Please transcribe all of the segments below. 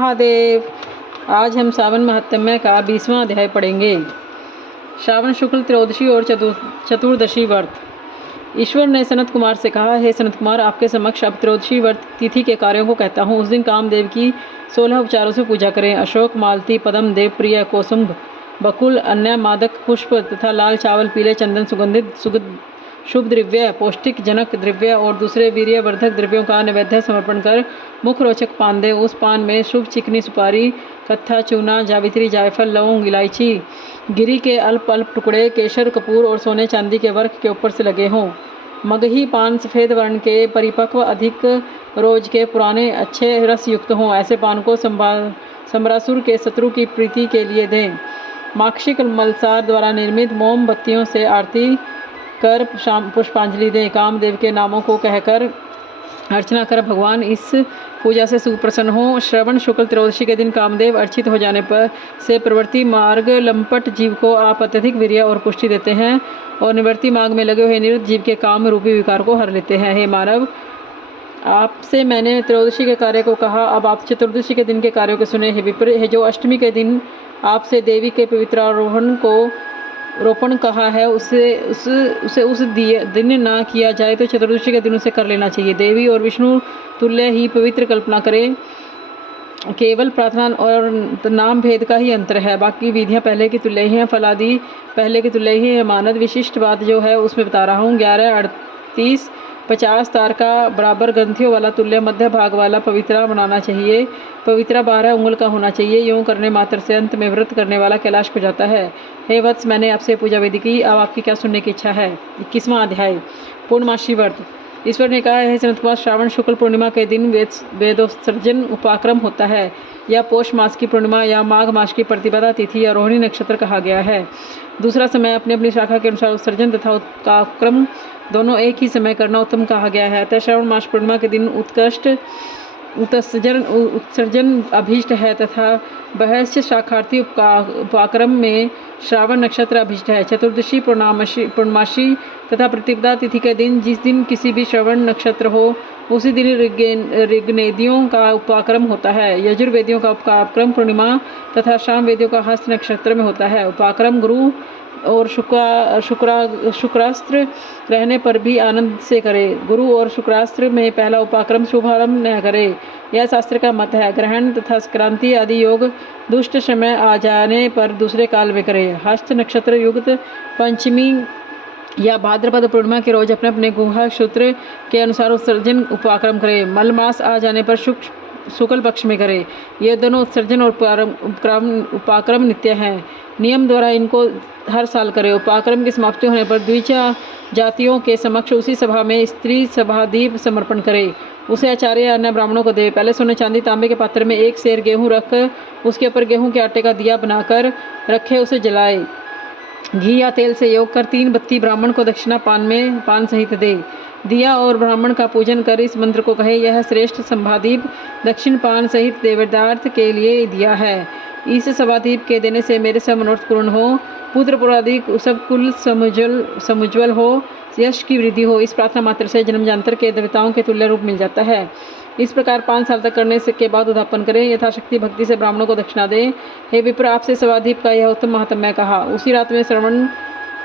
महादेव। आज हम सावन महात्म्य का 20वां अध्याय पढ़ेंगे। श्रावण शुक्ल त्रयोदशी और चतुर्दशी व्रत। ईश्वर ने सनत कुमार से कहा, हे सनत कुमार, आपके समक्ष अब त्रयोदशी व्रत तिथि के कार्यों को कहता हूँ। उस दिन कामदेव की 16 उपचारों से पूजा करें। अशोक, मालती, पद्म, देवप्रिय, कोसुम्भ, बकुल, अन्य मादक पुष्प तथा लाल चावल, पीले चंदन, सुगंधित शुभ द्रव्य, पौष्टिक जनक द्रव्य और दूसरे वीर्यवर्धक द्रव्यों का नैवेद्य समर्पण कर मुख रोचक पान दे। उस पान में शुभ चिकनी सुपारी, कत्था, चूना, जावित्री, जायफल, लौंग, इलायची, गिरी के अल्प अल्प टुकड़े, केसर, कपूर और सोने चांदी के वर्क के ऊपर से लगे हों। मगही पान सफ़ेद वर्ण के, परिपक्व, अधिक रोज के, पुराने, अच्छे रस युक्त हों। ऐसे पान को सम्रासुर के शत्रु की प्रीति के लिए दें। माक्षिक मलसार द्वारा निर्मित मोमबत्तियों से आरती कर पुष्पांजलि दें। कामदेव के नामों को कहकर अर्चना कर भगवान इस पूजा से सुप्रसन्न हो। श्रवण शुक्ल त्रयोदशी के दिन कामदेव अर्चित हो जाने पर से प्रवृत्ति मार्ग लंपट जीव को आप अत्यधिक वीर्य और पुष्टि देते हैं और निवृत्ति मार्ग में लगे हुए निरुद्ध जीव के काम रूपी विकार को हर लेते हैं। हे मानव, आपसे मैंने त्रयोदशी के कार्य को कहा, अब आप चतुर्दशी के दिन के कार्यों को सुने। हे विप्र, है जो अष्टमी के दिन आपसे देवी के पवित्रारोहण को रोपण कहा है, उसे उस दिन ना किया जाए तो चतुर्दशी के दिन उसे कर लेना चाहिए। देवी और विष्णु तुल्य ही पवित्र कल्पना करें। केवल प्रार्थना और नाम भेद का ही अंतर है, बाकी विधियां पहले की तुल्य ही हैं, फल आदि पहले की तुल्य ही है। मानद विशिष्ट बात जो है उसमें बता रहा हूँ। 11, 38, 50 तार का बराबर ग्रंथियों वाला तुल्य मध्य भाग वाला पवित्रा बनाना चाहिए। पवित्रा 12 उंगल का होना चाहिए। यूँ करने मात्र से अंत में व्रत करने वाला कैलाश को जाता है। हे वत्स, मैंने आपसे पूजा विधि की, अब आपकी क्या सुनने की इच्छा है। 21वां अध्याय पूर्णमासी व्रत। ईश्वर ने कहा, हे सनत कुमार, श्रावण शुक्ल पूर्णिमा के दिन वेदोत्सर्जन उपाक्रम होता है। या पौष मास की पूर्णिमा या माघ मास की प्रतिपदा तिथि या रोहिणी नक्षत्र कहा गया है। दूसरा समय अपनी अपनी शाखा के अनुसार उत्सर्जन तथा उपाक्रम दोनों एक ही समय करना उत्तम कहा गया है। अतः श्रावण मास पूर्णिमा के दिन उत्सर्जन अभीष्ट है तथा बहस्य शाखार्थी उपाक्रम में श्रावण नक्षत्र अभीष्ट है। चतुर्दशी, पूर्णमासी तथा प्रतिपदा तिथि के दिन, जिस दिन किसी भी श्रवण नक्षत्र हो, उसी दिन ऋग्वेदियों का उपाक्रम होता है। यजुर्वेदियों का उपाक्रम पूर्णिमा तथा शाम वेदियों का हस्त नक्षत्र में होता है। उपाक्रम गुरु और शुक्रास्त्र रहने पर भी आनंद से करे। गुरु और शुक्रास्त्र में पहला उपाक्रम शुभारंभ न करे, यह शास्त्र का मत है। ग्रहण तथा संक्रांति आदि योग दुष्ट समय आ जाने पर दूसरे काल में करे। हस्त नक्षत्र युक्त पंचमी या भाद्रपद पूर्णिमा के रोज अपने अपने गुहा सूत्र के अनुसार उत्सर्जन उपाक्रम करे। मल मास आ जाने पर शुक्ल पक्ष में करे। ये दोनों उत्सर्जन और उपाक्रम नित्य हैं। नियम द्वारा इनको हर साल करे। उपाक्रम की समाप्ति होने पर द्विजा जातियों के समक्ष उसी सभा में स्त्री सभादीप समर्पण करे। उसे आचार्य या अन्य ब्राह्मणों को दे। पहले सोने चांदी तांबे के पात्र में 1 सेर गेहूँ रख उसके ऊपर गेहूँ के आटे का दिया बनाकर रखे, उसे जलाए। घी या तेल से योग कर 3 बत्ती ब्राह्मण को दक्षिणा पान सहित दे। दिया और ब्राह्मण का पूजन कर इस मंत्र को कहे, यह श्रेष्ठ संभादीप दक्षिण पान सहित देवदार्थ के लिए दिया है। इस सभादीप के देने से मेरे सब मनोरथ पूर्ण हो, पुत्र पुरादि सब कुल समुज्वल हो, यश की वृद्धि हो। इस प्रार्थना मात्र से जन्मजांतर के देवताओं के तुल्य रूप मिल जाता है। इस प्रकार 5 साल तक करने के बाद उद्यापन करें। यथाशक्ति भक्ति से ब्राह्मणों को दक्षिणा दें। हे विप्र, आपसे सभादीप का यह उत्तम महात्म्य कहा। उसी रात में श्रवण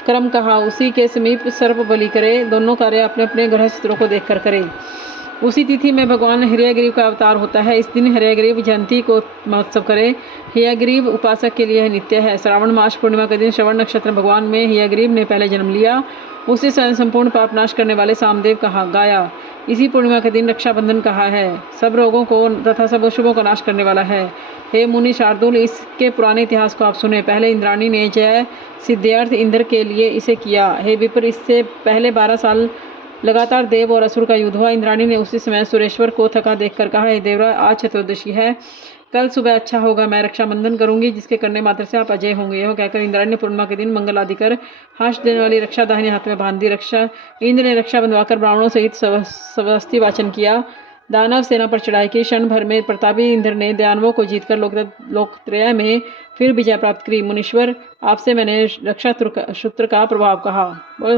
क्रम कहा। उसी के समीप सर्प बलि करे। दोनों कार्य अपने अपने गृहस्थों को देखकर करें। उसी तिथि में भगवान हयग्रीव का अवतार होता है। इस दिन हयग्रीव जयंती को महोत्सव करें। हयग्रीव उपासक के लिए नित्य है। श्रावण मास पूर्णिमा के दिन श्रवण नक्षत्र भगवान में हयग्रीव ने पहले जन्म लिया। उसे संपूर्ण पाप नाश करने वाले सामदेव कहा गाया। इसी पूर्णिमा के दिन रक्षाबंधन कहा है। सब रोगों को तथा सब अशुभों को नाश करने वाला है। हे मुनि शार्दुल, इसके पुराने इतिहास को आप सुने। पहले इंद्राणी ने जय सिद्धार्थ इंद्र के लिए इसे किया। हे विप्र, इससे पहले 12 साल लगातार देव और असुर का युद्ध हुआ। इंद्राणी ने उसी समय सुरेश्वर को थका देखकर कहा, हे देवराज, आज चतुर्दशी है, कल सुबह अच्छा होगा, मैं रक्षाबंधन करूंगी, जिसके करने मात्र से आप अजय होंगे। यह कहकर इंद्राणी ने पूर्णिमा के दिन मंगल आदि कर हर्ष देने वाली रक्षा दाहिने हाथ में बांध दी। इंद्र ने रक्षा बंधवाकर ब्राह्मणों सहित स्वस्ति वाचन किया। दानव सेना पर चढ़ाई की। क्षण भर में प्रतापी इंद्र ने दानवों को जीतकर लोकत्रय में फिर विजय प्राप्त की। मुनीश्वर, आपसे मैंने रक्षा सूत्र का प्रभाव कहा।